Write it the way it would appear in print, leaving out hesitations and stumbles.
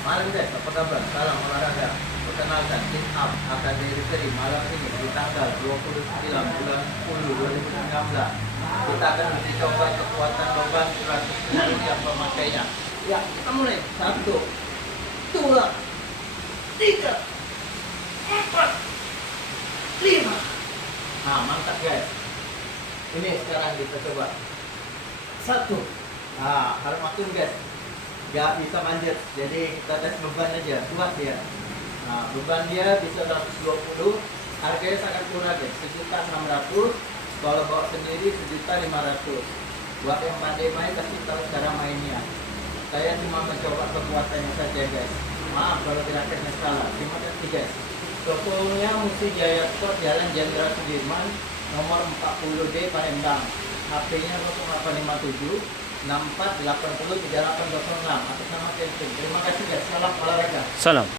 Malam guys, apa kabar? Salam olahraga. Perkenalkan, sit up akan delivery malam ini di tanggal 29 bulan 10 2019. Kita akan uji coba kekuatan beban 100 kg yang pemakainya. Ya, kita mulai. 1, 2, 3, 4, 5. Nah, mantap guys. Ini sekarang kita coba. 1. Nah, harus makin guys. Gak bisa manjat, jadi kita tes beban aja, kuat dia. Nah, beban dia bisa 120, harganya sangat murah guys, 1.600. Kalau bawa sendiri 1.500. Buat yang pandai main pasti tahu cara mainnya. Saya cuma mencoba kekuatannya saja guys. Maaf kalau gerakannya salah. Terima kasih guys. Tokonya Musi Jaya Sport, Jalan Jenderal Sudirman, nomor 40D Palembang. HP-nya 0857 6480 3806 atas nama Kevin. Terima kasih guys. Salam olahraga. Salam.